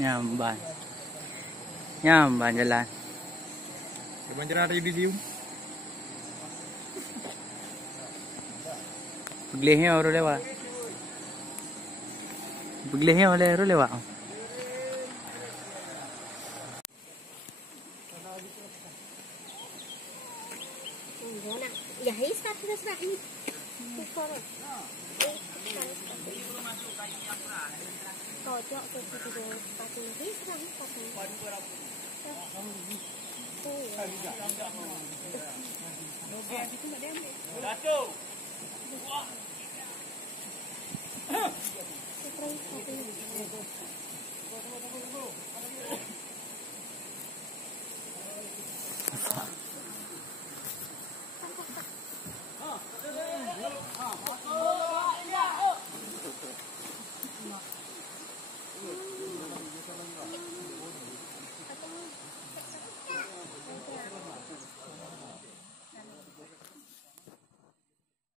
Nyamban. Nyamban jalan. Jalan jalan ada di sium. Beglihnya orang lewat. Beglihnya oleh orang lewat. Ya, ini satu dah ini. Kocok ke situ satu lagi serang satu.